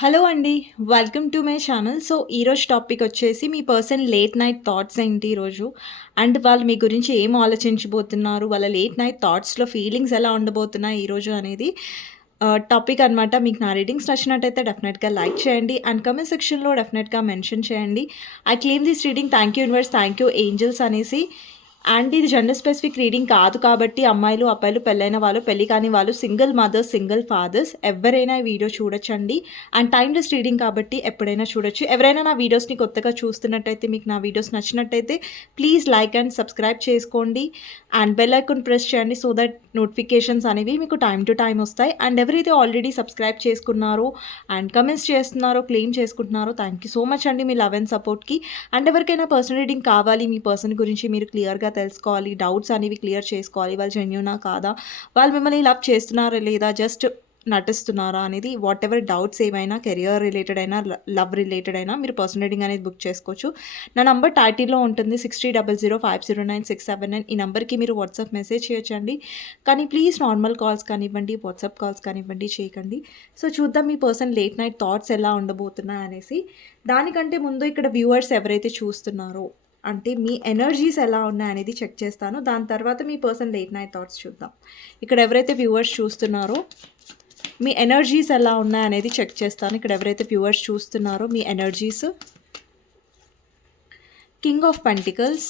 Hello అండి. Welcome to my channel. So, ఈరోజు topic వచ్చేసి మీ పర్సన్ లేట్ నైట్ థాట్స్ ఏంటి ఈరోజు? అండ్ వాళ్ళు మీ గురించి ఏం ఆలోచించబోతున్నారు? వాళ్ళ లేట్ నైట్ థాట్స్‌లో ఫీలింగ్స్ ఎలా ఉండబోతున్నాయి ఈరోజు అనేది టాపిక్ అనమాట. మీకు నా రీడింగ్స్ నచ్చినట్టయితే డెఫినెట్‌గా లైక్ చేయండి. అండ్ కామెంట్ సెక్షన్‌లో డెఫినెట్‌గా మెన్షన్ చేయండి. I claim this reading thank you universe, thank you angels అనేసి. అండ్ ఇది జెండర్ స్పెసిఫిక్ రీడింగ్ కాదు కాబట్టి అమ్మాయిలు, అబ్బాయిలు, పెళ్ళైన వాళ్ళు, పెళ్లి కాని వాళ్ళు, సింగిల్ మదర్స్, సింగిల్ ఫాదర్స్ ఎవ్వరైనా ఈ వీడియో చూడొచ్చండి. అండ్ టైమ్‌లెస్ రీడింగ్ కాబట్టి ఎప్పుడైనా చూడొచ్చు. ఎవరైనా నా వీడియోస్‌ని కొత్తగా చూస్తున్నట్టయితే, మీకు నా వీడియోస్ నచ్చినట్టయితే ప్లీజ్ లైక్ అండ్ సబ్స్క్రైబ్ చేసుకోండి. అండ్ బెల్ ఐకాన్ ప్రెస్ చేయండి సో దట్ నోటిఫికేషన్స్ అనేవి మీకు టైమ్ టు టైమ్ వస్తాయి. అండ్ ఎవరైతే ఆల్రెడీ సబ్స్క్రైబ్ చేసుకున్నారో అండ్ కమెంట్స్ చేస్తున్నారో, క్లెయిమ్ చేసుకుంటున్నారో థ్యాంక్ యూ సో మచ్ అండి మీ లవ్ అండ్ సపోర్ట్‌కి. అండ్ ఎవరికైనా పర్సనల్ రీడింగ్ కావాలి, మీ పర్సన్ గురించి మీరు క్లియర్‌గా తెలుసుకోవాలి, డౌట్స్ అనేవి క్లియర్ చేసుకోవాలి, వాళ్ళు జెన్యూనా కాదా, వాళ్ళు మిమ్మల్ని లవ్ చేస్తున్నారా లేదా, జస్ట్ నటిస్తున్నారా అనేది, వాట్ ఎవర్ డౌట్స్ ఏమైనా కెరియర్ రిలేటెడ్ అయినా, లవ్ రిలేటెడ్ అయినా మీరు పర్సనల్ రీడింగ్ అనేది బుక్ చేసుకోవచ్చు. నా నంబర్ టైటిల్లో ఉంటుంది 6300509679. ఈ నెంబర్కి మీరు వాట్సాప్ మెసేజ్ చేయొచ్చండి. కానీ ప్లీజ్ నార్మల్ కాల్స్ కానివ్వండి, వాట్సాప్ కాల్స్ కానివ్వండి చేయకండి. సో చూద్దాం మీ పర్సన్ లేట్ నైట్ థాట్స్ ఎలా ఉండబోతున్నాయి అనేసి. దానికంటే ముందు ఇక్కడ వ్యూవర్స్ ఎవరైతే చూస్తున్నారో అంటే మీ ఎనర్జీస్ ఎలా ఉన్నాయనేది చెక్ చేస్తాను. దాని తర్వాత మీ పర్సన్ లేట్ నైట్ థాట్స్ చూద్దాం. ఇక్కడ ఎవరైతే వ్యూవర్స్ చూస్తున్నారో మీ ఎనర్జీస్ ఎలా ఉన్నాయనేది చెక్ చేస్తాను. ఇక్కడ ఎవరైతే వ్యూవర్స్ చూస్తున్నారో మీ energies, king of pentacles,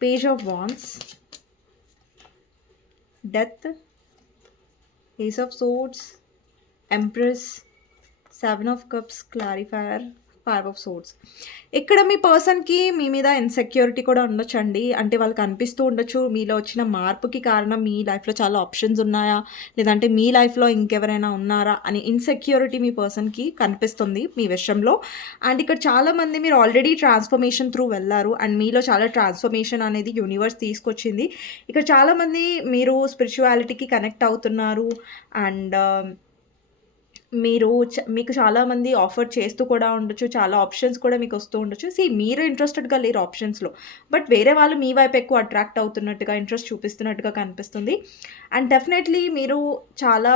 page of wands, death, ace of swords, empress, seven of cups, clarifier, 5 of swords. ఇక్కడ మీ పర్సన్‌కి మీ మీద ఇన్‌సెక్యూరిటీ కూడా ఉండొచ్చండి. అంటే వాళ్ళకి అనిపిస్తూ ఉండొచ్చు మీలో వచ్చిన మార్పుకి కారణం మీ లైఫ్‌లో చాలా ఆప్షన్స్ ఉన్నాయా? లేదంటే మీ లైఫ్‌లో ఇంకెవరైనా ఉన్నారా? అని ఇన్‌సెక్యూరిటీ మీ పర్సన్‌కి కనిపిస్తుంది మీ విషయంలో. అండ్ ఇక్కడ చాలామంది మీరు ఆల్రెడీ ట్రాన్స్‌ఫర్మేషన్ త్రూ వెళ్లారు. అండ్ మీలో చాలా ట్రాన్స్‌ఫర్మేషన్ అనేది యూనివర్స్ తీసుకొచ్చింది. ఇక్కడ చాలామంది మీరు స్పిరిచువాలిటీకి కనెక్ట్ అవుతున్నారు. అండ్ మీరు మీకు చాలామంది ఆఫర్ చేస్తూ కూడా ఉండొచ్చు. చాలా ఆప్షన్స్ కూడా మీకొస్తూ ఉండొచ్చు. మీరు ఇంట్రెస్టెడ్‌గా లేరు ఆప్షన్స్‌లో. బట్ వేరే వాళ్ళు మీ వైపు ఎక్కువ అట్రాక్ట్ అవుతున్నట్టుగా, ఇంట్రెస్ట్ చూపిస్తున్నట్టుగా కనిపిస్తుంది. అండ్ డెఫినెట్‌లీ మీరు చాలా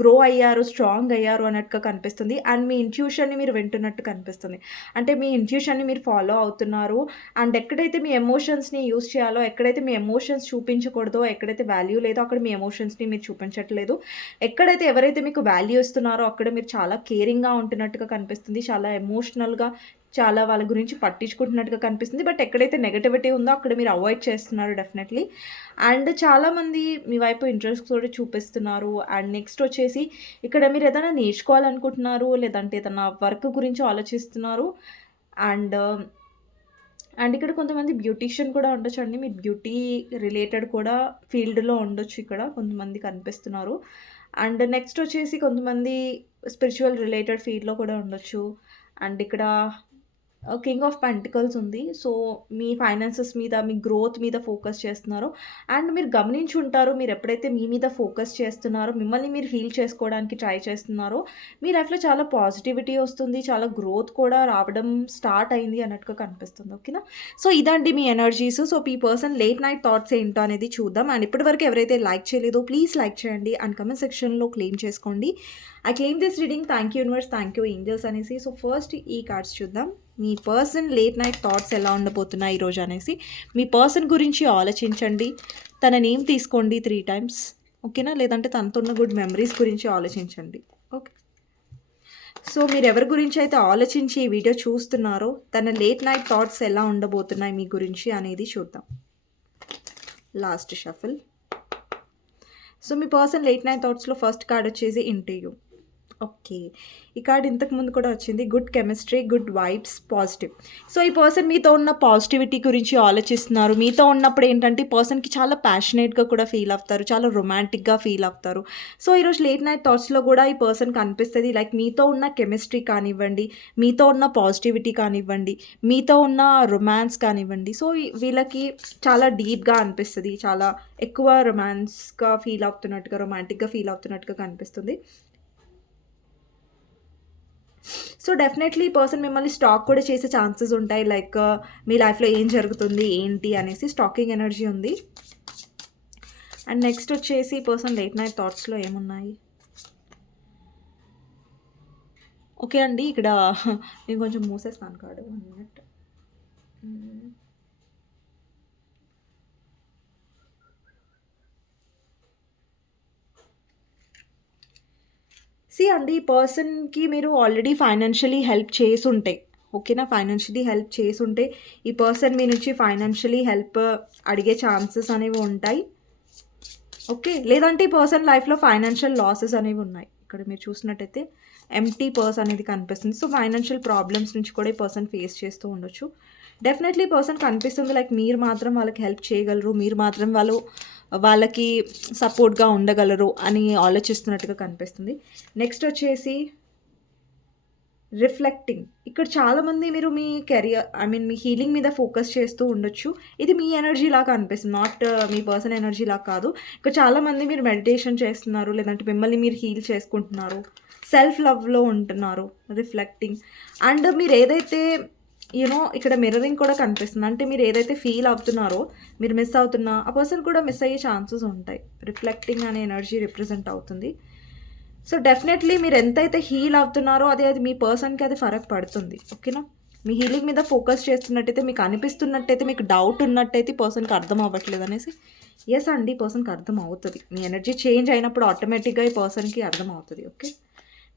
గ్రో అయ్యారు, స్ట్రాంగ్ అయ్యారు అన్నట్టుగా కనిపిస్తుంది. అండ్ మీ ఇంట్యూషన్‌ని మీరు వింటున్నట్టు కనిపిస్తుంది. అంటే మీ ఇంట్యూషన్‌ని మీరు ఫాలో అవుతున్నారు. అండ్ ఎక్కడైతే మీ ఎమోషన్స్‌ని యూజ్ చేయాలో, ఎక్కడైతే మీ ఎమోషన్స్ చూపించకూడదో, ఎక్కడైతే వాల్యూ లేదో అక్కడ మీ ఎమోషన్స్‌ని మీరు చూపించట్లేదు. ఎక్కడైతే ఎవరైతే మీకు వాల్యూ ఇస్తున్నారో అక్కడ మీరు చాలా కేరింగ్‌గా ఉంటున్నట్టుగా కనిపిస్తుంది. చాలా ఎమోషనల్‌గా చాలా వాళ్ళ గురించి పట్టించుకుంటున్నట్టుగా కనిపిస్తుంది. బట్ ఎక్కడైతే నెగటివిటీ ఉందో అక్కడ మీరు అవాయిడ్ చేస్తున్నారు డెఫినెట్‌లీ. అండ్ చాలామంది మీ వైపు ఇంట్రెస్ట్ కూడా చూపిస్తున్నారు. అండ్ నెక్స్ట్ వచ్చేసి ఇక్కడ మీరు ఏదైనా నేర్చుకోవాలనుకుంటున్నారు, లేదంటే ఏదన్నా వర్క్ గురించి ఆలోచిస్తున్నారు. అండ్ అండ్ ఇక్కడ కొంతమంది బ్యూటీషియన్ కూడా ఉండొచ్చండి. మీరు బ్యూటీ రిలేటెడ్ కూడా ఫీల్డ్‌లో ఉండొచ్చు ఇక్కడ కొంతమంది కనిపిస్తున్నారు. అండ్ నెక్స్ట్ వచ్చేసి కొంతమంది స్పిరిచువల్ రిలేటెడ్ ఫీల్డ్‌లో కూడా ఉండొచ్చు. అండ్ ఇక్కడ కింగ్ ఆఫ్ పెంటికల్స్ ఉంది. సో, మీ ఫైనాన్సెస్ మీద, మీ గ్రోత్ మీద ఫోకస్ చేస్తున్నారు. అండ్ మీరు గమనించుంటారు మీరెప్పుడైతే మీ మీద ఫోకస్ చేస్తున్నారో, మిమ్మల్ని మీరు హీల్ చేసుకోవడానికి ట్రై చేస్తున్నారో, మీ లైఫ్‌లో చాలా పాజిటివిటీ వస్తుంది. చాలా గ్రోత్ కూడా రావడం స్టార్ట్ అయింది అన్నట్టుగా కనిపిస్తుంది. ఓకేనా? సో, ఇదండి మీ ఎనర్జీస్. సో, ఈ పర్సన్ లేట్ నైట్ థాట్స్ ఏంటో అనేది చూద్దాం. అండ్ ఇప్పటివరకు ఎవరైతే లైక్ చేయలేదో ప్లీజ్ లైక్ చేయండి. అండ్ కామెంట్ సెక్షన్‌లో క్లెయిమ్ చేసుకోండి. I claim this reading thank you universe, thank you angels అనేసి. సో, ఫస్ట్ ఈ కార్డ్స్ చూద్దాం. మీ పర్సన్ లేట్ నైట్ థాట్స్ ఎలా ఉండబోతున్నాయి ఈరోజు అనేసి. మీ పర్సన్ గురించి ఆలోచించండి. తన నేమ్ తీసుకోండి 3 టైమ్స్. ఓకేనా? లేదంటే తనతో ఉన్న గుడ్ మెమరీస్ గురించి ఆలోచించండి. ఓకే. సో, మీరు ఎవరి గురించి అయితే ఆలోచించి ఈ వీడియో చూస్తున్నారో తన లేట్ నైట్ థాట్స్ ఎలా ఉండబోతున్నాయి మీ గురించి అనేది చూద్దాం. Last shuffle. సో, మీ పర్సన్ లేట్ నైట్ థాట్స్‌లో ఫస్ట్ కార్డ్ వచ్చేసి ఇంటూ యూ. ఓకే. ఈ కార్డ్ ఇంతకు ముందు కూడా వచ్చింది. Good chemistry, good vibes, positive. So, ఈ పర్సన్ మీతో ఉన్న పాజిటివిటీ గురించి ఆలోచిస్తున్నారు. మీతో ఉన్నప్పుడు ఏంటంటే, ఈ పర్సన్‌కి చాలా ప్యాషనేట్‌గా కూడా ఫీల్ అవుతారు. చాలా రొమాంటిక్‌గా ఫీల్ అవుతారు. సో, ఈరోజు లేట్ నైట్ థాట్స్‌లో కూడా ఈ పర్సన్ కనిపిస్తది. లైక్ మీతో ఉన్న కెమిస్ట్రీ కానివ్వండి, మీతో ఉన్న పాజిటివిటీ కానివ్వండి, మీతో ఉన్న రొమాన్స్ కానివ్వండి. సో, వీళ్ళకి చాలా డీప్‌గా అనిపిస్తది. చాలా ఎక్కువ రొమాన్స్‌గా ఫీల్ అవుతున్నట్టుగా, రొమాంటిక్‌గా ఫీల్ అవుతున్నట్టుగా కనిపిస్తుంది. సో, డెఫినెట్‌లీ ఈ పర్సన్ మిమ్మల్ని స్టాక్ కూడా చేసే ఛాన్సెస్ ఉంటాయి. లైక్ మీ లైఫ్‌లో ఏం జరుగుతుంది, ఏంటి అనేసి స్టాకింగ్ ఎనర్జీ ఉంది. అండ్ నెక్స్ట్ వచ్చేసి ఈ పర్సన్ లేట్ నైట్ థాట్స్‌లో ఏమున్నాయి? ఓకే అండి. ఇక్కడ నేను కొంచెం మూసేస్తాను కార్డ్ 1 మినిట్. హ్మ్. సీ అండి, ఈ పర్సన్‌కి మీరు ఆల్రెడీ ఫైనాన్షియలీ హెల్ప్ చేసుంటే, ఓకేనా? ఫైనాన్షియలీ హెల్ప్ చేసుంటే, ఈ పర్సన్ మీ నుంచి ఫైనాన్షియలీ హెల్ప్ అడిగే ఛాన్సెస్ అనేవి ఉంటాయి. ఓకే. లేదంటే ఈ పర్సన్ లైఫ్‌లో ఫైనాన్షియల్ లాసెస్ అనేవి ఉన్నాయి. ఇక్కడ మీరు చూసినట్టయితే ఎంప్టీ పర్స్ అనేది కనిపిస్తుంది. సో, ఫైనాన్షియల్ ప్రాబ్లమ్స్ నుంచి కూడా ఈ పర్సన్ ఫేస్ చేస్తూ ఉండొచ్చు. డెఫినెట్‌లీ ఈ పర్సన్ కనిపిస్తుంది లైక్ మీరు మాత్రం వాళ్ళకి హెల్ప్ చేయగలరు. మీరు మాత్రం వాళ్ళకి సపోర్ట్‌గా ఉండగలరు అని ఆలోచిస్తున్నట్టుగా కనిపిస్తుంది. నెక్స్ట్ వచ్చేసి రిఫ్లెక్టింగ్. ఇక్కడ చాలామంది మీరు మీ కెరియర్ మీ హీలింగ్ మీద ఫోకస్ చేస్తూ ఉండొచ్చు. ఇది మీ ఎనర్జీ లాగా అనిపిస్తుంది. నాట్ మీ పర్సన్ ఎనర్జీ లాగా కాదు. ఇక్కడ చాలామంది మీరు మెడిటేషన్ చేస్తున్నారు. లేదంటే మిమ్మల్ని మీరు హీల్ చేసుకుంటున్నారు. సెల్ఫ్ లవ్‌లో ఉంటున్నారు. రిఫ్లెక్టింగ్. అండ్ మీరు ఏదైతే ఇక్కడ మిర్రరింగ్ కూడా కనిపిస్తుంది. అంటే మీరు ఏదైతే ఫీల్ అవుతున్నారో, మీరు మిస్ అవుతున్నా ఆ పర్సన్ కూడా మిస్ అయ్యే ఛాన్సెస్ ఉంటాయి. రిఫ్లెక్టింగ్ అనే ఎనర్జీ రిప్రజెంట్ అవుతుంది. సో, డెఫినెట్‌లీ మీరు ఎంతైతే హీల్ అవుతున్నారో అది మీ పర్సన్‌కి అది ఫరక్ పడుతుంది. ఓకేనా? మీ హీలింగ్ మీద ఫోకస్ చేస్తున్నట్టయితే, మీకు అనిపిస్తున్నట్టయితే, మీకు డౌట్ ఉన్నట్టయితే పర్సన్‌కి అర్థం అవ్వట్లేదు అనేసి, యెస్ అండి, పర్సన్‌కి అర్థం అవుతది. మీ ఎనర్జీ చేంజ్ అయినప్పుడు ఆటోమేటిక్‌గా ఈ పర్సన్‌కి అర్థం అవుతది. ఓకే.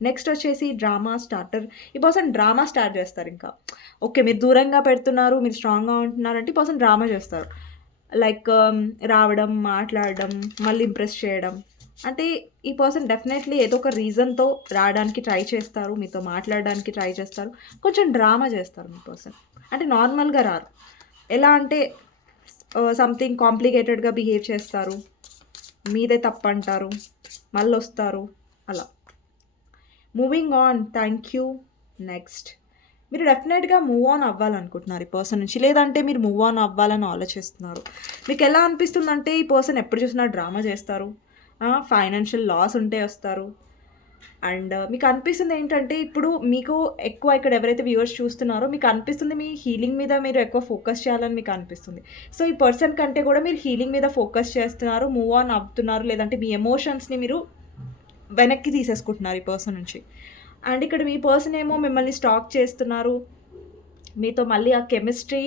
నెక్స్ట్ వచ్చేసి డ్రామా స్టార్టర్. ఈ పర్సన్ డ్రామా స్టార్ట్ చేస్తారింకా. ఓకే. మీరు దూరంగా పెడుతున్నారు, మీరు స్ట్రాంగ్‌గా ఉంటున్నారంటే ఈ పర్సన్ డ్రామా చేస్తారు. లైక్ రావడం, మాట్లాడడం, మళ్ళీ ఇంప్రెస్ చేయడం. అంటే ఈ పర్సన్ డెఫినెట్‌లీ ఏదో ఒక రీజన్‌తో రావడానికి ట్రై చేస్తారు. మీతో మాట్లాడడానికి ట్రై చేస్తారు. కొంచెం డ్రామా చేస్తారు మీ పర్సన్. అంటే నార్మల్‌గా రారు. ఎలా అంటే సంథింగ్ కాంప్లికేటెడ్‌గా బిహేవ్ చేస్తారు. మీదే తప్పంటారు. మళ్ళొస్తారు. అలా. Moving on. Thank you. Next. మీరు డెఫినెట్‌గా మూవ్ ఆన్ అవ్వాలనుకుంటున్నారు ఈ పర్సన్ నుంచి. లేదంటే మీరు మూవ్ ఆన్ అవ్వాలని ఆలోచిస్తున్నారు. మీకెలా అనిపిస్తుందంటే ఈ పర్సన్ ఎప్పుడు చూసినా డ్రామా చేస్తారు. ఫైనాన్షియల్ లాస్ ఉంటే వస్తారు. అండ్ మీకు అనిపిస్తుంది ఏంటంటే ఇప్పుడు మీకు ఎక్కువ ఇక్కడ ఎవరైతే వ్యూవర్స్ చూస్తున్నారో మీకు అనిపిస్తుంది మీ హీలింగ్ మీద మీరు ఎక్కువ ఫోకస్ చేయాలని మీకు అనిపిస్తుంది. సో, ఈ పర్సన్ కంటే కూడా మీరు హీలింగ్ మీద ఫోకస్ చేస్తున్నారు. మూవ్ ఆన్ అవుతున్నారు. లేదంటే మీ ఎమోషన్స్‌ని మీరు వెనక్కి తీసేసుకుంటున్నారు ఈ పర్సన్ నుంచి. అండ్ ఇక్కడ మీ పర్సన్ ఏమో మిమ్మల్ని స్టాక్ చేస్తున్నారు. మీతో మళ్ళీ ఆ కెమిస్ట్రీ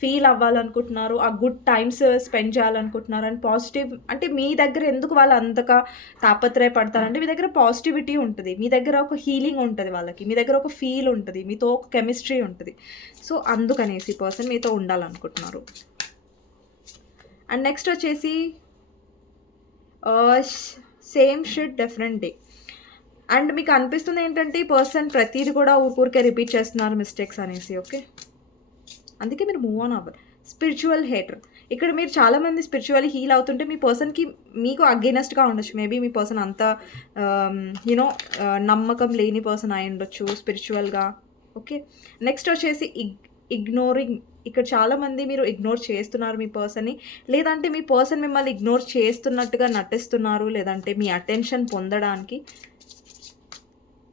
ఫీల్ అవ్వాలనుకుంటున్నారు. ఆ గుడ్ టైమ్స్ స్పెండ్ చేయాలనుకుంటున్నారు. అండ్ పాజిటివ్ అంటే మీ దగ్గర ఎందుకు వాళ్ళు అంతగా తాపత్రయపడతారంటే మీ దగ్గర పాజిటివిటీ ఉంటది. మీ దగ్గర ఒక హీలింగ్ ఉంటది వాళ్ళకి. మీ దగ్గర ఒక ఫీల్ ఉంటది. మీతో ఒక కెమిస్ట్రీ ఉంటది. సో, అందుకనేసి ఈ పర్సన్ మీతో ఉండాలనుకుంటున్నారు. అండ్ నెక్స్ట్ వచ్చేసి ఆహ్, same shit different day. And మీకు అనిపిస్తుంది ఏంటంటే ఈ పర్సన్ ప్రతీది కూడా ఊరికే రిపీట్ చేస్తున్నారు మిస్టేక్స్ అనేసి. ఓకే. అందుకే మీరు మూవ్ ఆన్ అవ్వాలి. Spiritual hater. ఇక్కడ మీరు చాలామంది స్పిరిచువల్లీ హీల్ అవుతుంటే మీ పర్సన్‌కి మీకు అగైనెస్ట్‌గా ఉండొచ్చు. మేబీ మీ పర్సన్ అంత ఆహ్, యూనో నమ్మకం లేని పర్సన్ అయ్యుండొచ్చు స్పిరిచువల్‌గా. ఓకే. నెక్స్ట్ వచ్చేసి ఇగ్నోరింగ్. ఇక్కడ చాలామంది మీరు ఇగ్నోర్ చేస్తున్నారు మీ పర్సన్‌ని. లేదంటే మీ పర్సన్ మిమ్మల్ని ఇగ్నోర్ చేస్తున్నట్టుగా నటిస్తున్నారు. లేదంటే మీ అటెన్షన్ పొందడానికి.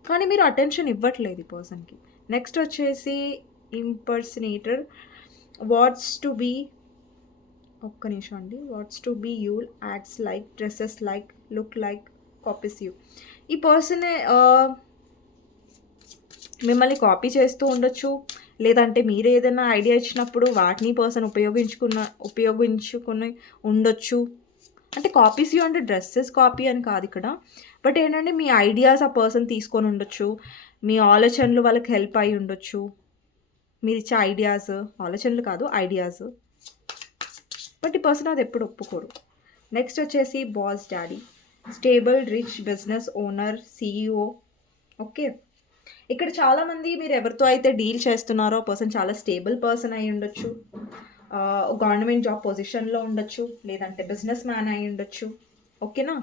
కానీ మీరు అటెన్షన్ ఇవ్వట్లేదు ఈ పర్సన్‌కి. నెక్స్ట్ వచ్చేసి ఇంపర్సనేటర్. వాట్స్ టు బీ ఒక్క నిమిషం అండి. Wants to be you, acts like, dresses like, look like, copies you. ఈ పర్సనే మిమ్మల్ని కాపీ చేస్తూ ఉండొచ్చు. లేదంటే మీరేదైనా ఐడియా ఇచ్చినప్పుడు వాటిని పర్సన్ ఉపయోగించుకుని ఉండొచ్చు. అంటే కాపీస్ యూ అంటే డ్రెసెస్ కాపీ అని కాదు ఇక్కడ. బట్ ఏంటంటే మీ ఐడియాస్ ఆ పర్సన్ తీసుకొని ఉండొచ్చు. మీ ఆలోచనలు వాళ్ళకి హెల్ప్ అయ్యి ఉండొచ్చు. మీరిచ్చే ఐడియాస్, ఆలోచనలు కాదు ఐడియాస్. బట్ ఈ పర్సన్ అది ఎప్పుడు ఒప్పుకోరు. నెక్స్ట్ వచ్చేసి boss daddy. Stable, rich, business owner, CEO. Okay. ఇక్కడ చాలామంది మీరు ఎవరితో అయితే డీల్ చేస్తున్నారో పర్సన్ చాలా స్టేబుల్ పర్సన్ అయి ఉండొచ్చు. గవర్నమెంట్ జాబ్ పొజిషన్‌లో ఉండొచ్చు. లేదంటే బిజినెస్ మ్యాన్ అయి ఉండొచ్చు. ఓకేనా?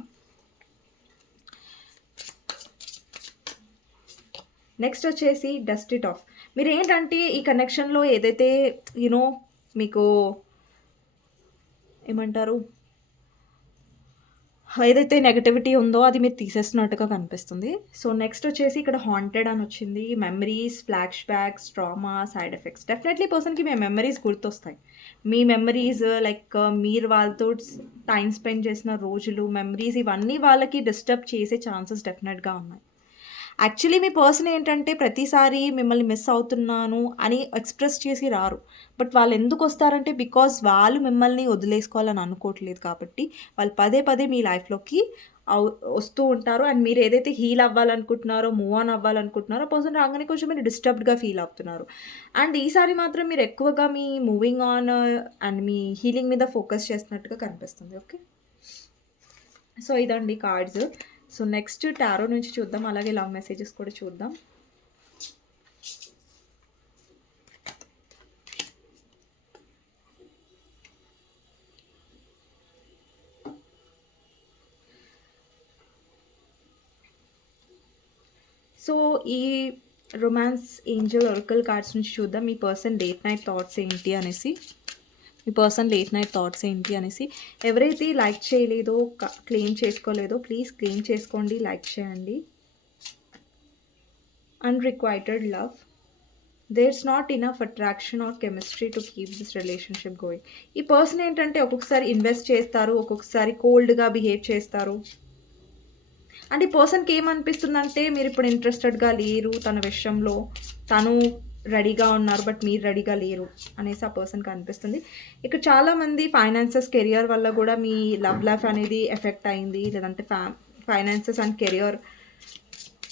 నెక్స్ట్ వచ్చేసి డస్ట్ ఇట్ ఆఫ్. మీరేంటంటే ఈ కనెక్షన్‌లో ఏదైతే యూనో మీకు ఏమంటారు? ఏదైతే నెగటివిటీ ఉందో అది మీరు తీసేస్తున్నట్టుగా కనిపిస్తుంది. సో, నెక్స్ట్ వచ్చేసి ఇక్కడ హాంటెడ్ అని వచ్చింది. Memories, flash backs, trauma, side effects. Definitely పర్సన్‌కి మీ మెమరీస్ గుర్తొస్తాయి. మీ మెమరీస్ లైక్ మీరు వాళ్ళతో టైమ్ స్పెండ్ చేసిన రోజులు, మెమరీస్ ఇవన్నీ వాళ్ళకి డిస్టర్బ్ చేసే ఛాన్సెస్ డెఫినెట్‌గా ఉన్నాయి. యాక్చువల్లీ మీ పర్సన్ ఏంటంటే ప్రతిసారి మిమ్మల్ని మిస్ అవుతున్నాను అని ఎక్స్‌ప్రెస్ చేసి రారు. బట్ వాళ్ళెందుకొస్తారంటే బికాజ్ వాళ్ళు మిమ్మల్ని వదిలేసుకోవాలని అనుకోవట్లేదు కాబట్టి, వాళ్ళు పదే పదే మీ లైఫ్‌లోకి అవ్ వస్తూ ఉంటారు. అండ్ మీరేదైతే హీల్ అవ్వాలనుకుంటున్నారో, మూవ్ ఆన్ అవ్వాలనుకుంటున్నారో, ఆ పర్సన్ రాగానే కొంచెం మీరు డిస్టర్బ్డ్‌గా ఫీల్ అవుతున్నారు. అండ్ ఈసారి మాత్రం మీరు ఎక్కువగా మీ మూవింగ్ ఆన్ అండ్ మీ హీలింగ్ మీద ఫోకస్ చేస్తున్నట్టుగా కనిపిస్తుంది. ఓకే. సో, ఇదండి కార్డ్స్. సో, నెక్స్ట్ టారో నుంచి చూద్దాం. అలాగే లవ్ మెసేజెస్ కూడా చూద్దాం. సో, ఈ రొమాన్స్ ఏంజెల్ ఒరకల్ కార్డ్స్ నుంచి చూద్దాం. మీ పర్సన్ లేట్ నైట్ థాట్స్ ఏంటి అనేసి. మీ పర్సన్ లేట్ నైట్ థాట్స్ ఏంటి అనేసి. ఎవరైతే లైక్ చేయలేదో, క్లెయిమ్ చేసుకోలేదో ప్లీజ్ క్లెయిమ్ చేసుకోండి, లైక్ చేయండి. Unrequited love. There's not enough attraction or chemistry to keep this relationship going. ఈ పర్సన్ ఏంటంటే ఒక్కొక్కసారి ఇన్వెస్ట్ చేస్తారు, ఒక్కొక్కసారి కోల్డ్‌గా బిహేవ్ చేస్తారు. అంటే ఈ పర్సన్‌కి ఏమనిపిస్తుందంటే మీరిప్పుడు ఇంట్రెస్టెడ్‌గా లేరు తన విషయంలో. తను రెడీగా ఉన్నారు. బట్ మీరు రెడీగా లేరు అనేసి ఆ పర్సన్‌కి అనిపిస్తుంది. ఇక్కడ చాలామంది ఫైనాన్సెస్, కెరియర్ వల్ల గూడా మీ లవ్ లైఫ్ అనేది ఎఫెక్ట్ అయింది. లేదంటే ఫైనాన్సెస్ అండ్ కెరియర్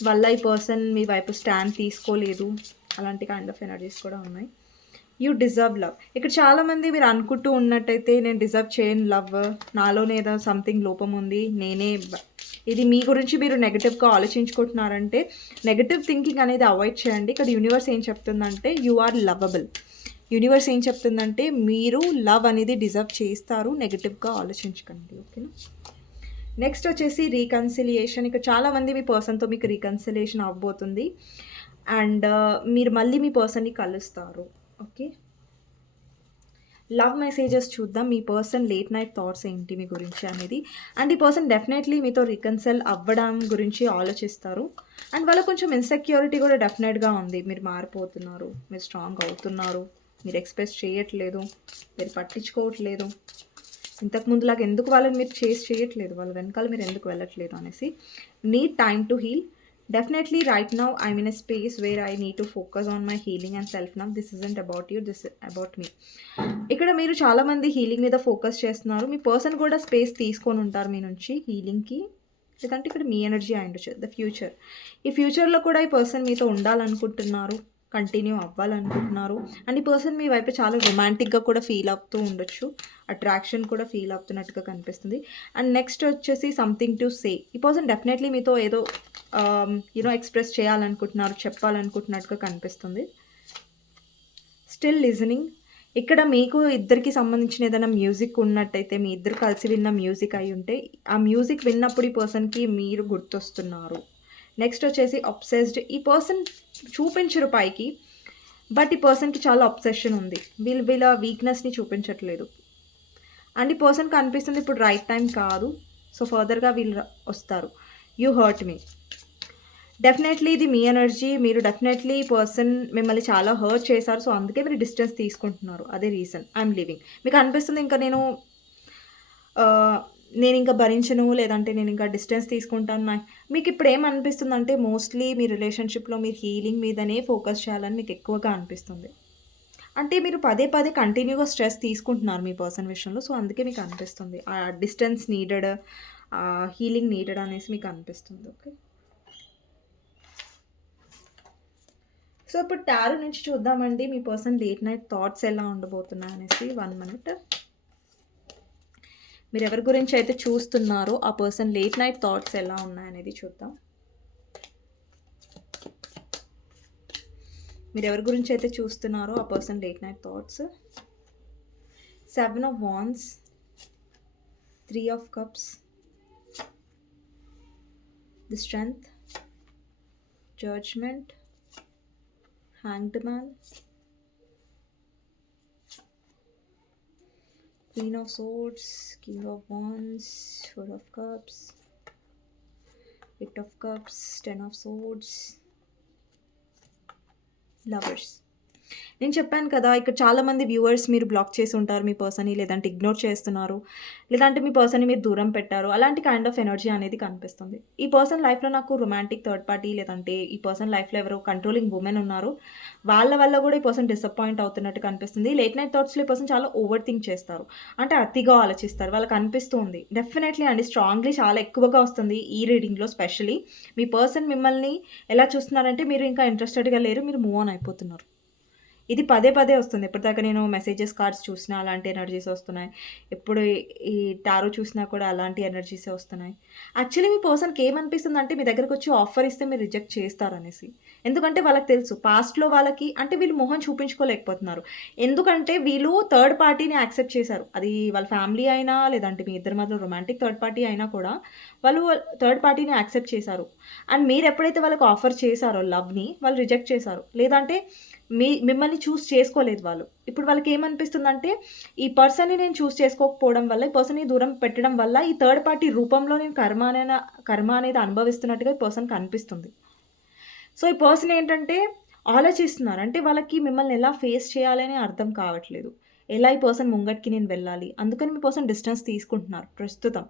వల్ల ఈ పర్సన్ మీ వైపు స్టాండ్ తీసుకోలేదు. అలాంటి కైండ్ ఆఫ్ ఎనర్జీస్ కూడా ఉన్నాయి. You deserve love. ఇక్కడ చాలామంది మీరు అనుకుంటూ ఉన్నట్టయితే నేను డిజర్వ్ చేయను లవ్, నాలోనే ఏదో సంథింగ్ లోపం ఉంది, ఇది మీ గురించి మీరు నెగెటివ్గా ఆలోచించుకుంటున్నారంటే నెగెటివ్ థింకింగ్ అనేది అవాయిడ్ చేయండి. ఇక్కడ యూనివర్స్ ఏం చెప్తుందంటే యు ఆర్ లవబుల్. యూనివర్స్ ఏం చెప్తుందంటే మీరు లవ్ అనేది డిజర్వ్ చేస్తారు, నెగెటివ్గా ఆలోచించకండి. ఓకేనా. నెక్స్ట్ వచ్చేసి రీకన్సిలియేషన్. ఇక్కడ చాలామంది మీ పర్సన్తో మీకు రీకన్సిలియేషన్ అవ్వబోతుంది. అండ్ మీరు మళ్ళీ మీ పర్సన్ని కలుస్తారు. ఓకే. లవ్ మెసేజెస్ చూద్దాం. మీ పర్సన్ లేట్ నైట్ థాట్స్ ఏంటి మీ గురించి అనేది. అండ్ ఈ పర్సన్ డెఫినెట్లీ మీతో రికన్సిల్ అవ్వడం గురించి ఆలోచిస్తారు. అండ్ వాళ్ళకి కొంచెం ఇన్సెక్యూరిటీ కూడా డెఫినెట్గా ఉంది. మీరు మారిపోతున్నారు, మీరు స్ట్రాంగ్ అవుతున్నారు, మీరు ఎక్స్‌ప్రెస్ చేయట్లేదు, మీరు పట్టించుకోవట్లేదు. ఇంతకు ముందులాగా ఎందుకు వాళ్ళని మీరు చేయట్లేదు, వాళ్ళ వెనకాల మీరు ఎందుకు వెళ్ళట్లేదు అనేసి. Need time to heal. Definitely right now I'm in a space where I need to focus on my healing and self love. This isn't about you, this is about me. ఇక్కడ మీరు చాలామంది హీలింగ్ మీద focus చేస్తున్నారు. మీ person కూడా space తీసుకొని ఉంటారు మీ నుంచి హీలింగ్‌కి. లేదంటే ఇక్కడ మీ ఎనర్జీ అయ్యుండొచ్చు. The future. ఈ ఫ్యూచర్‌లో కూడా ఈ పర్సన్ మీతో ఉండాలనుకుంటున్నారు, కంటిన్యూ అవ్వాలనుకుంటున్నారు. అండ్ ఈ పర్సన్ మీ వైపు చాలా రొమాంటిక్‌గా కూడా ఫీల్ అవుతూ ఉండొచ్చు. అట్రాక్షన్ కూడా ఫీల్ అవుతున్నట్టుగా కనిపిస్తుంది. అండ్ నెక్స్ట్ వచ్చేసి సంథింగ్ టు సే. ఈ పర్సన్ డెఫినెట్లీ మీతో ఏదో ఎక్స్‌ప్రెస్ చేయాలనుకుంటున్నారు, చెప్పాలనుకుంటున్నట్టుగా కనిపిస్తుంది. Still listening. ఇక్కడ మీకు ఇద్దరికి సంబంధించిన ఏదైనా మ్యూజిక్ ఉన్నట్టయితే, మీ ఇద్దరు కలిసి విన్న మ్యూజిక్ అయి ఉంటే, ఆ మ్యూజిక్ విన్నప్పుడు ఈ పర్సన్‌కి మీరు గుర్తొస్తున్నారు. నెక్స్ట్ వచ్చేసి అబ్సెస్డ్. ఈ పర్సన్ చూపించరు పైకి, బట్ ఈ పర్సన్‌కి చాలా అబ్సెషన్ ఉంది. వీళ్ళ వీక్‌నెస్‌ని చూపించట్లేదు. అండ్ ఈ పర్సన్‌కి అనిపిస్తుంది ఇప్పుడు రైట్ టైం కాదు. సో, ఫర్దర్‌గా వీళ్ళు వస్తారు. You hurt me. డెఫినెట్లీ ఇది మీ ఎనర్జీ. మీరు డెఫినెట్లీ ఈ పర్సన్ మిమ్మల్ని చాలా హర్ట్ చేశారు. సో, అందుకే మీరు డిస్టెన్స్ తీసుకుంటున్నారు. అదే రీజన్. I'm leaving. మీకు అనిపిస్తుంది ఇంకా నేనింకా భరించను, లేదంటే నేనింకా డిస్టెన్స్ తీసుకుంటాను. మీకు ఇప్పుడు ఏమనిపిస్తుందంటే మోస్ట్‌లీ మీ రిలేషన్‌షిప్‌లో మీరు హీలింగ్ మీదనే ఫోకస్ చేయాలని మీకు ఎక్కువగా అనిపిస్తుంది. అంటే మీరు పదే పదే కంటిన్యూగా స్ట్రెస్ తీసుకుంటున్నారు మీ పర్సన్ విషయంలో. సో, అందుకే మీకు అనిపిస్తుంది. ఆ డిస్టెన్స్ నీడెడ్, హీలింగ్ నీడెడ్ అనేసి మీకు అనిపిస్తుంది. ఓకే. సో, ఇప్పుడు టారో నుంచి చూద్దామండి మీ పర్సన్ లేట్ నైట్ థాట్స్ ఎలా ఉండబోతున్నాయనేసి. 1 మినిట్. మీరెవరి గురించి అయితే చూస్తున్నారో ఆ పర్సన్ లేట్ నైట్ థాట్స్ ఎలా ఉన్నాయనేది చూద్దాం. మీరెవరి గురించి అయితే చూస్తున్నారో ఆ person late night thoughts. 7 of wands, 3 of cups, the strength, judgement, hanged man, Queen of Swords, King of Wands, 4 of Cups, 8 of Cups, 10 of Swords, Lovers. నేను చెప్పాను కదా! ఇక్కడ చాలామంది వ్యూవర్స్ మీరు బ్లాక్ చేసి ఉంటారు మీ పర్సన్‌ని. లేదంటే ఇగ్నోర్ చేస్తున్నారు. లేదంటే మీ పర్సన్‌ని మీరు దూరం పెట్టారు. అలాంటి కైండ్ ఆఫ్ ఎనర్జీ అనేది కనిపిస్తుంది. ఈ పర్సన్ లైఫ్‌లో నాకు రొమాంటిక్ థర్డ్ పార్టీ లేదంటే ఈ పర్సన్ లైఫ్‌లో ఎవరో కంట్రోలింగ్ వుమెన్ ఉన్నారు. వాళ్ళ వల్ల గూడా ఈ పర్సన్ డిసప్పాయింట్ అవుతున్నట్టు కనిపిస్తుంది. లేట్ నైట్ థాట్స్‌లో ఈ పర్సన్ చాలా ఓవర్ థింక్ చేస్తారు. అంటే అతిగా ఆలోచిస్తారు. వాళ్ళకనిపిస్తుంది. డెఫినైట్‌లీ అండి స్ట్రాంగ్‌లీ చాలా ఎక్కువగా వస్తుంది ఈ రీడింగ్‌లో స్పెషల్లీ. మీ పర్సన్ మిమ్మల్ని ఎలా చూస్తున్నారంటే మీరు ఇంకా ఇంట్రెస్టెడ్‌గా లేరు. మీరు మూవ్ ఆన్ అయిపోతున్నారు. ఇది పదే పదే వస్తుంది. ఎప్పటిదాకా నేను మెసేజెస్, కార్డ్స్ చూసినా అలాంటి ఎనర్జీస్ వస్తున్నాయి. ఎప్పుడు ఈ టారో చూసినా కూడా అలాంటి ఎనర్జీసే వస్తున్నాయి. యాక్చువల్లీ మీ పర్సన్‌కి ఏమనిపిస్తుందంటే మీ దగ్గరకొచ్చి ఆఫర్ ఇస్తే మీరు రిజెక్ట్ చేస్తారనేసి. ఎందుకంటే వాళ్ళకి తెలుసు పాస్ట్‌లో వాళ్ళకి అంటే వీళ్ళు మొహం చూపించుకోలేకపోతున్నారు. ఎందుకంటే వీళ్ళు థర్డ్ పార్టీని యాక్సెప్ట్ చేశారు. అది వాళ్ళ ఫ్యామిలీ అయినా లేదంటే మీ ఇద్దరి మధ్యలో రొమాంటిక్ థర్డ్ పార్టీ అయినా కూడా వాళ్ళు థర్డ్ పార్టీని యాక్సెప్ట్ చేశారు. అండ్ మీరెప్పుడైతే వాళ్ళకి ఆఫర్ చేశారో లవ్‌ని వాళ్ళు రిజెక్ట్ చేశారు. లేదంటే మిమ్మల్ని చూజ్ చేసుకోలేదు వాళ్ళు. ఇప్పుడు వాళ్ళకేమనిపిస్తుందంటే, ఈ పర్సన్‌ని నేను చూజ్ చేసుకోకపోవడం వల్ల, ఈ పర్సన్‌ని దూరం పెట్టడం వల్ల, ఈ థర్డ్ పార్టీ రూపంలో నేను కర్మ అనేది అనుభవిస్తున్నట్టుగా ఈ పర్సన్‌కి అనిపిస్తుంది. సో, ఈ పర్సన్ ఏంటంటే ఆలోచిస్తున్నారు. అంటే వాళ్ళకి మిమ్మల్ని ఎలా ఫేస్ చేయాలని అర్థం కావట్లేదు. ఎలా ఈ పర్సన్ ముంగటికి నేను వెళ్ళాలి? అందుకని మీ పర్సన్ డిస్టెన్స్ తీసుకుంటున్నారు ప్రస్తుతం.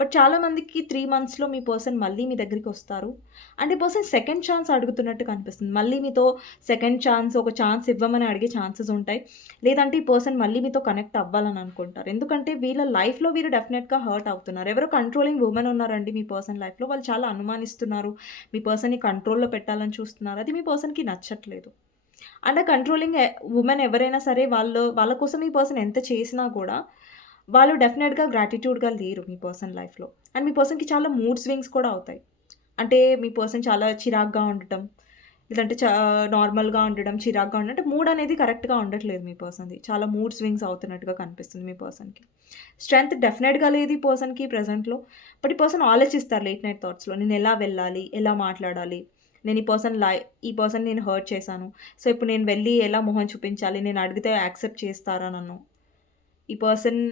బట్ చాలామందికి 3 మంత్స్‌లో మీ పర్సన్ మళ్ళీ మీ దగ్గరికొస్తారు. అండ్ ఈ పర్సన్ సెకండ్ ఛాన్స్ అడుగుతున్నట్టు కనిపిస్తుంది. మళ్ళీ మీతో సెకండ్ ఛాన్స్, ఒక ఛాన్స్ ఇవ్వమని అడిగే ఛాన్సెస్ ఉంటాయి. లేదంటే ఈ పర్సన్ మళ్ళీ మీతో కనెక్ట్ అవ్వాలని అనుకుంటారు. ఎందుకంటే వీళ్ళ లైఫ్‌లో వీరు డెఫినెట్‌గా హర్ట్ అవుతున్నారు. ఎవరో కంట్రోలింగ్ వుమెన్ ఉన్నారండి మీ పర్సన్ లైఫ్‌లో. వాళ్ళు చాలా అనుమానిస్తున్నారు. మీ పర్సన్‌ని కంట్రోల్‌లో పెట్టాలని చూస్తున్నారు. అది మీ పర్సన్‌కి నచ్చట్లేదు. అండ్ ఆ కంట్రోలింగ్ వుమెన్ ఎవరైనా సరే వాళ్ళ కోసం ఈ పర్సన్ ఎంత చేసినా కూడా, వాళ్ళు డెఫినెట్‌గా గ్రాటిట్యూడ్‌గా లేరు మీ పర్సన్ లైఫ్‌లో. అండ్ మీ పర్సన్‌కి చాలా మూడ్ స్వింగ్స్ కూడా అవుతాయి. అంటే మీ పర్సన్ చాలా చిరాకుగా ఉండటం, లేదంటే నార్మల్‌గా ఉండడం, చిరాకుగా ఉండడం అంటే మూడ్ అనేది కరెక్ట్‌గా ఉండట్లేదు మీ పర్సన్‌ది. చాలా మూడ్ స్వింగ్స్ అవుతున్నట్టుగా కనిపిస్తుంది మీ పర్సన్‌కి. స్ట్రెంత్ డెఫినెట్‌గా లేదు ఈ పర్సన్‌కి ప్రెజెంట్‌లో. బట్ ఈ పర్సన్ ఆలోచిస్తారు లేట్ నైట్ థాట్స్‌లో. నేనెలా వెళ్ళాలి? ఎలా మాట్లాడాలి? నేను ఈ పర్సన్‌ని నేను హర్ట్ చేశాను. సో, ఇప్పుడు నేను వెళ్లి ఎలా మొహం చూపించాలి? నేను అడిగితే యాక్సెప్ట్ చేస్తారా నన్ను? ఈ పర్సన్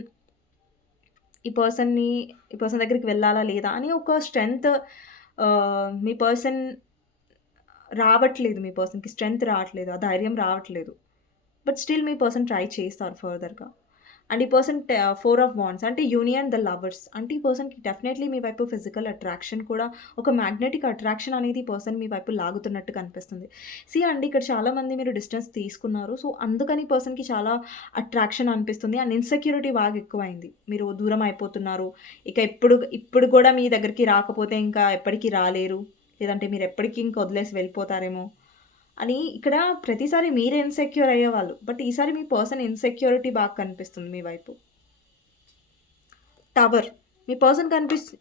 ఈ పర్సన్‌ని ఈ పర్సన్ దగ్గరికి వెళ్ళాలా? లేదా? అని ఒక స్ట్రెంత్ మీ పర్సన్ రావట్లేదు మీ పర్సన్‌కి స్ట్రెంత్ రావట్లేదు. ఆ ధైర్యం రావట్లేదు. But still me person try చేస్తారు ఫర్దర్‌గా. అండ్ ఈ పర్సన్ 4 ఆఫ్ వాండ్స్ అంటే యూనియన్ ద లవర్స్. అంటే ఈ పర్సన్‌కి డెఫినైట్‌లీ మీ వైపు ఫిజికల్ అట్రాక్షన్ కూడా ఒక మ్యాగ్నెటిక్ అట్రాక్షన్ అనేది ఈ పర్సన్ మీ వైపు లాగుతున్నట్టు కనిపిస్తుంది. అండి ఇక్కడ చాలామంది మీరు డిస్టెన్స్ తీసుకున్నారు. సో, అందుకని ఈ పర్సన్‌కి చాలా అట్రాక్షన్ అనిపిస్తుంది. అండ్ ఇన్‌సెక్యూరిటీ బాగా ఎక్కువైంది. మీరు దూరం అయిపోతున్నారు. ఇక ఇప్పుడు కూడా మీ దగ్గరికి రాకపోతే ఇంకా ఎప్పటికి రాలేరు. లేదంటే మీరు ఎప్పటికి ఇంక వదిలేసి వెళ్ళిపోతారేమో అని ఇక్కడ ప్రతిసారి మీరే ఇన్‌సెక్యూర్ అయ్యేవాళ్ళు. బట్ ఈసారి మీ పర్సన్ ఇన్‌సెక్యూరిటీ బాగా కనిపిస్తుంది మీ వైపు. టవర్. మీ పర్సన్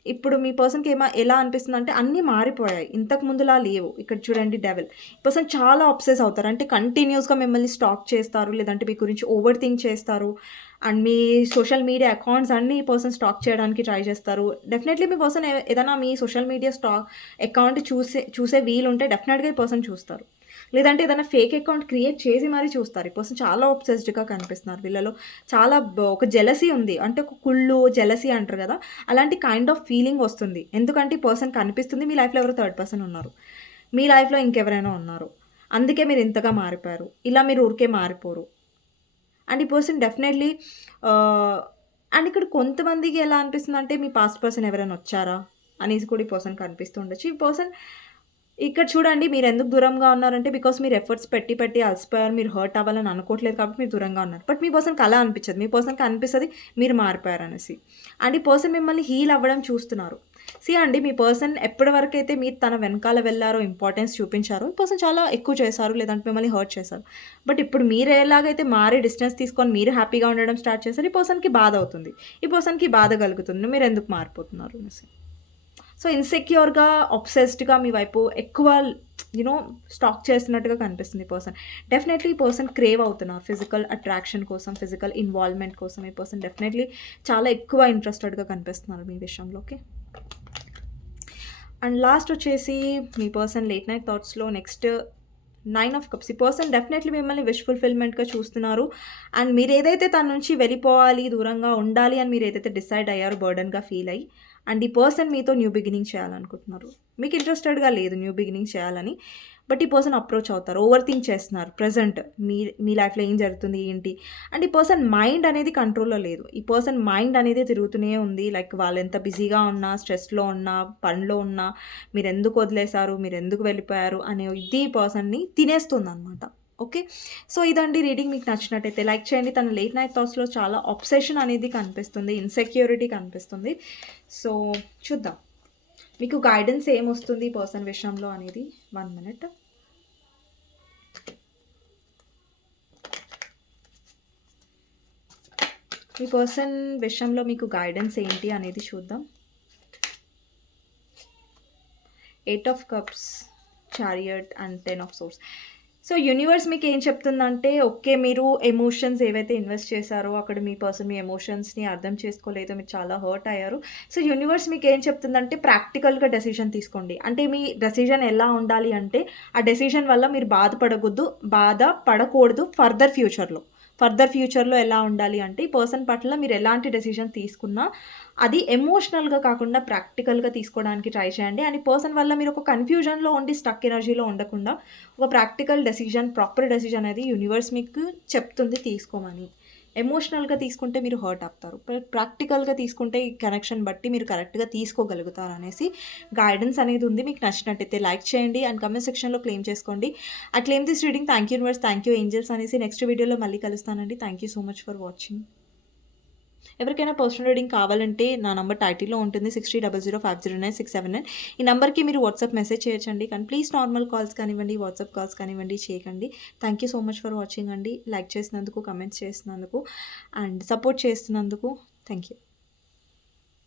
ఇప్పుడు మీ పర్సన్‌కి ఎలా అనిపిస్తుందంటే అన్నీ మారిపోయాయి. ఇంతకు ముందులా లేవు. ఇక్కడ చూడండి డెవిల్. ఈ పర్సన్ చాలా అబ్సెస్ అవుతారు. అంటే కంటిన్యూయస్‌గా మిమ్మల్ని స్టాక్ చేస్తారు. లేదంటే మీ గురించి ఓవర్ థింక్ చేస్తారు. And me social media accounts అన్నీ ఈ పర్సన్ స్టాక్ చేయడానికి ట్రై చేస్తారు. డెఫినైట్‌లీ మీ పర్సన్ ఏదైనా మీ సోషల్ మీడియా అకౌంట్ చూసే వీలుంటే డెఫినెట్‌గా ఈ పర్సన్ చూస్తారు. లేదంటే ఏదైనా ఫేక్ అకౌంట్ క్రియేట్ చేసి మరీ చూస్తారు. ఈ పర్సన్ చాలా అబ్సెస్డ్‌గా కనిపిస్తున్నారు. వీళ్ళలో చాలా ఒక జెలసీ ఉంది. అంటే ఒక కుళ్ళు, జెలసీ అంటారు గదా! అలాంటి కైండ్ ఆఫ్ ఫీలింగ్ వస్తుంది. ఎందుకంటే ఈ పర్సన్ కనిపిస్తుంది. మీ లైఫ్‌లో ఎవరో థర్డ్ పర్సన్ ఉన్నారు. మీ లైఫ్‌లో ఇంకెవరైనా ఉన్నారు. అందుకే మీరు ఇంతగా మారిపోయారు. ఇలా మీరు ఊరికే మారిపోరు. అండ్ ఈ పర్సన్ డెఫినైట్‌లీ ఆహ్, అండ్ ఇక్కడ కొంతమందికి ఎలా అనిపిస్తుందంటే మీ పాస్ట్ పర్సన్ ఎవరైనా వచ్చారా? అనేసి కూడా ఈ పర్సన్‌కి అనిపిస్తూ ఉండొచ్చు. ఈ పర్సన్ ఇక్కడ చూడండి మీరెందుకు దూరంగా ఉన్నారంటే బికాస్ మీరు ఎఫర్ట్స్ పెట్టి అలసిపోయారు. మీరు హర్ట్ అవ్వాలని అనుకోవట్లేదు కాబట్టి మీరు దూరంగా ఉన్నారు. బట్ మీ పర్సన్‌కి అలా అనిపించదు. మీ పర్సన్‌కి అనిపిస్తది మీరు మారిపోయారనేసి. అండ్ ఈ పర్సన్ మిమ్మల్ని హీల్ అవ్వడం చూస్తున్నారు. అండి మీ పర్సన్ ఎప్పటి వరకైతే మీరు తన వెనకాల వెళ్లారో, ఇంపార్టెన్స్ చూపించారో, ఈ పర్సన్ చాలా ఎక్కువ చేశారు. లేదంటే మిమ్మల్ని హర్ట్ చేశారు. బట్ ఇప్పుడు మీరు ఎలాగైతే మారి డిస్టెన్స్ తీసుకొని మీరు హ్యాపీగా ఉండడం స్టార్ట్ చేశారో, ఈ పర్సన్‌కి బాధ అవుతుంది. ఈ పర్సన్‌కి బాధ కలుగుతుంది. మీరెందుకు మారిపోతున్నారు అనేసి. సో, ఇన్‌సెక్యూర్‌గా, అబ్సెస్డ్‌గా మీ వైపు ఎక్కువ స్టాక్ చేస్తున్నట్టుగా కనిపిస్తుంది ఈ పర్సన్. డెఫినైట్‌లీ ఈ పర్సన్ క్రేవ్ అవుతున్నారు. ఫిజికల్ అట్రాక్షన్ కోసం, ఫిజికల్ ఇన్వాల్వ్‌మెంట్ కోసం ఈ పర్సన్ డెఫినైట్‌లీ చాలా ఎక్కువ ఇంట్రెస్టెడ్‌గా కనిపిస్తున్నారు మీ విషయంలో. ఓకే. అండ్ లాస్ట్ వచ్చేసి మీ పర్సన్ లేట్ నైట్ థాట్స్‌లో నెక్స్ట్ 9 ఆఫ్ కప్స్. ఈ పర్సన్ డెఫినైట్‌లీ మిమ్మల్ని విష్ ఫుల్‌ఫిల్‌మెంట్‌గా చూస్తున్నారు. అండ్ మీరేదైతే తన నుంచి వెళ్ళిపోవాలి, దూరంగా ఉండాలి అని మీరేదైతే డిసైడ్ అయ్యారో బర్డెన్‌గా ఫీల్ అయ్యి అండ్ ఈ పర్సన్ మీతో న్యూ బిగినింగ్ చేయాలనుకుంటున్నారు. మీకు ఇంట్రెస్టెడ్‌గా లేదు న్యూ బిగినింగ్ చేయాలని. బట్ ఈ పర్సన్ అప్రోచ్ అవుతారు. ఓవర్ థింక్ చేస్తున్నారు ప్రెజెంట్. మీ మీ లైఫ్‌లో ఏం జరుగుతుంది ఏంటి? అండ్ ఈ పర్సన్ మైండ్ అనేది కంట్రోల్‌లో లేదు. ఈ పర్సన్ మైండ్ అనేది తిరుగుతూనే ఉంది. లైక్ వాళ్ళెంత బిజీగా ఉన్నా, స్ట్రెస్‌లో ఉన్నా, పనిలో ఉన్నా, మీరెందుకు వదిలేసారు? మీరెందుకు వెళ్ళిపోయారు? అనే ఇది ఈ పర్సన్‌ని తినేస్తుందనమాట. ఓకే. సో, ఇదండి రీడింగ్. మీకు నచ్చినట్టయితే లైక్ చేయండి. తన లేట్ నైట్ థాట్స్‌లో చాలా అబ్సెషన్ అనేది కనిపిస్తుంది. ఇన్‌సెక్యూరిటీ కనిపిస్తుంది. సో, చూద్దాం. మీకు గైడెన్స్ ఏమొస్తుంది ఈ పర్సన్ విషయంలో అనేది. 1 మినిట్. ఈ పర్సన్ విషయంలో మీకు గైడెన్స్ ఏంటి అనేది చూద్దాం. 8 of cups, chariot and 10 of swords. So, universe మీకేం చెప్తుందంటే, ఓకే, మీరు ఎమోషన్స్ ఏవైతే ఇన్వెస్ట్ చేశారో, అక్కడ మీ పర్సన్ మీ ఎమోషన్స్‌ని అర్థం చేసుకోలేదు. మీరు చాలా హర్ట్ అయ్యారు. సో, యూనివర్స్ మీకేం చెప్తుందంటే, ప్రాక్టికల్‌గా డెసిషన్ తీసుకోండి. అంటే మీ డెసిషన్ ఎలా ఉండాలి అంటే, ఆ డెసిషన్ వల్ల మీరు బాధపడకూడదు ఫర్దర్ ఫ్యూచర్‌లో ఎలా ఉండాలి అంటే, ఈ పర్సన్ పట్ల మీరు ఎలాంటి డెసిషన్ తీసుకున్నా, అది ఎమోషనల్‌గా కాకుండా ప్రాక్టికల్‌గా తీసుకోవడానికి ట్రై చేయండి. అండ్ ఈ పర్సన్ వల్ల మీరు ఒక కన్‌ఫ్యూజన్‌లో ఉండి, స్టక్ ఎనర్జీలో ఉండకుండా, ఒక ప్రాక్టికల్ డెసిషన్, ప్రాపర్ డెసిషన్ అనేది యూనివర్స్ మీకు చెప్తుంది తీసుకోమని. ఎమోషనల్‌గా తీసుకుంటే మీరు హర్ట్ అవుతారు. ప్రాక్టికల్‌గా తీసుకుంటే ఈ కనెక్షన్ బట్టి మీరు కరెక్ట్‌గా తీసుకోగలుగుతారనేసి గైడెన్స్ అనేది ఉంది. మీకు నచ్చినట్టయితే లైక్ చేయండి అండ్ కామెంట్ సెక్షన్‌లో క్లెయిమ్ చేసుకోండి. I claim this reading. Thank you universe, thank you angels అనేసి నెక్స్ట్ వీడియోలో మళ్ళీ కలుస్తానండి. Thank you so much for watching. ఎవరికైనా పర్సనల్ రీడింగ్ కావాలంటే నా నంబర్ టైటిల్‌లో ఉంటుంది. 6000509679. ఈ నంబర్‌కి మీరు వాట్సాప్ మెసేజ్ చేయొచ్చండి. కానీ ప్లీజ్ నార్మల్ కాల్స్ కానివ్వండి, వాట్సాప్ కాల్స్ కానివ్వండి చేయకండి. Thank you so much for watching అండి. లైక్ చేసినందుకు, కమెంట్స్ చేసినందుకు అండ్ సపోర్ట్ చేస్తున్నందుకు థాంక్ యూ.